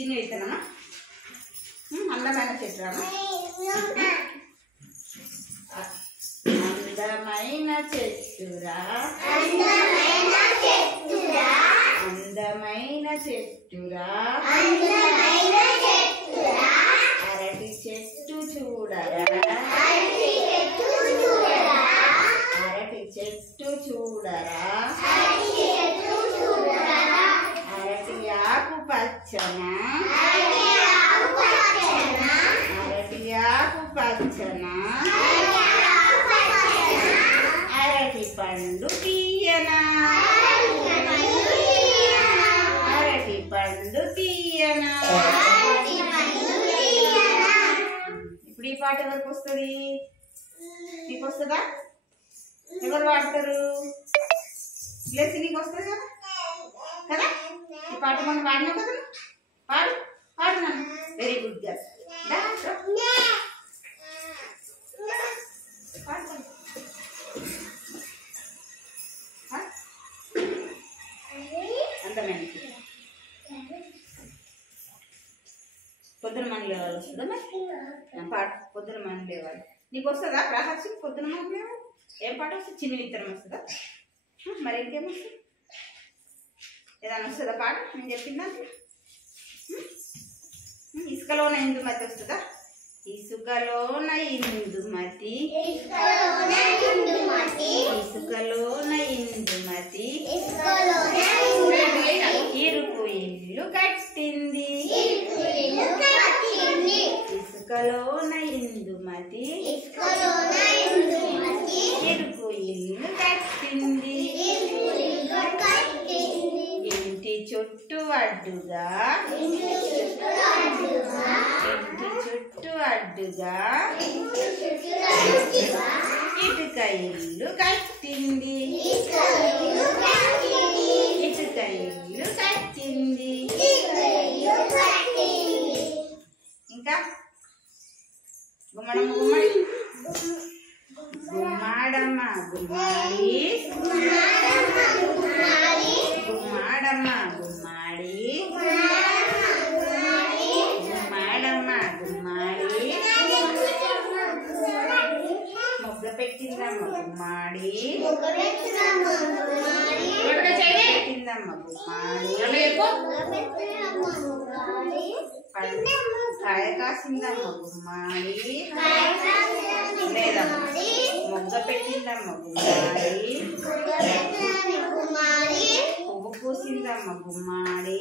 చిన్న విత్తనమా అందమైన చెట్టురామా అందమైన చెట్టురా అందమైన చెట్టురా అరటి చెట్టు చూడరా అరటి చెట్టు చూడరా అరటి ఆకు పచ్చన అరటి ఆకు పచ్చన అరటి పండు తీయనా అరటి పండు తీయనా ఇప్పుడు ఈ పాట ఎవరికి వస్తుంది నీకు వస్తుందా ఎవరు పాడతారు ప్లేస్ నీకు వస్తుంది కదా కదా ఈ పాట మనం పాడినావు కదా పాడు పాడు నన్ను వెరీ గుడ్ గా అందమైన పొద్దున మని లేవాలి వస్తుందా మరి పాడు పొద్దున మని లేవాలి నీకు వస్తుందా ప్రహర్షి పొద్దున మని లేవాలి ఏం పాట వస్తుంది చిన్న విత్తనం వస్తుందా మరి ఇంకేం వస్తుంది ఏదైనా వస్తుందా పాట నేను చెప్పిందా ఇసుకలోన ఇందుమతి వస్తుందా ఇసుకలోన ఇందుమతి ఇసుకలోన ఇందుమతి ఇరుకు ఇల్లు కట్టింది ఇసుకలోన ఇందుమతి ఇరుకు ఇల్లు కట్టింది ఇంటి చుట్టూ అడ్డుగా ఇంటి చుట్టూ అడ్డుగా ఇటుక ఇల్లు కట్టింది ఇటుక ఇల్లు కట్టింది ఇంకా గుమ్మడమ్మ గుమ్మడి గుమ్మాడమ్మ గుమ్మాడి గుమ్మాడమ్మ గుమ్మాడి గుమ్మాడమ్మ గుమ్మాడి మొగ్గ పెట్టిందమ్మ గుమ్మాడి పెట్టిందమ్మ గుమ్మాడి కాయ కాసిందమ్మ గుమ్మాడి లేదమ్మ మొగ్గ పెట్టిందమ్మ గుమ్మాడి పువ్వు పూసిందమ్మ గుమ్మాడి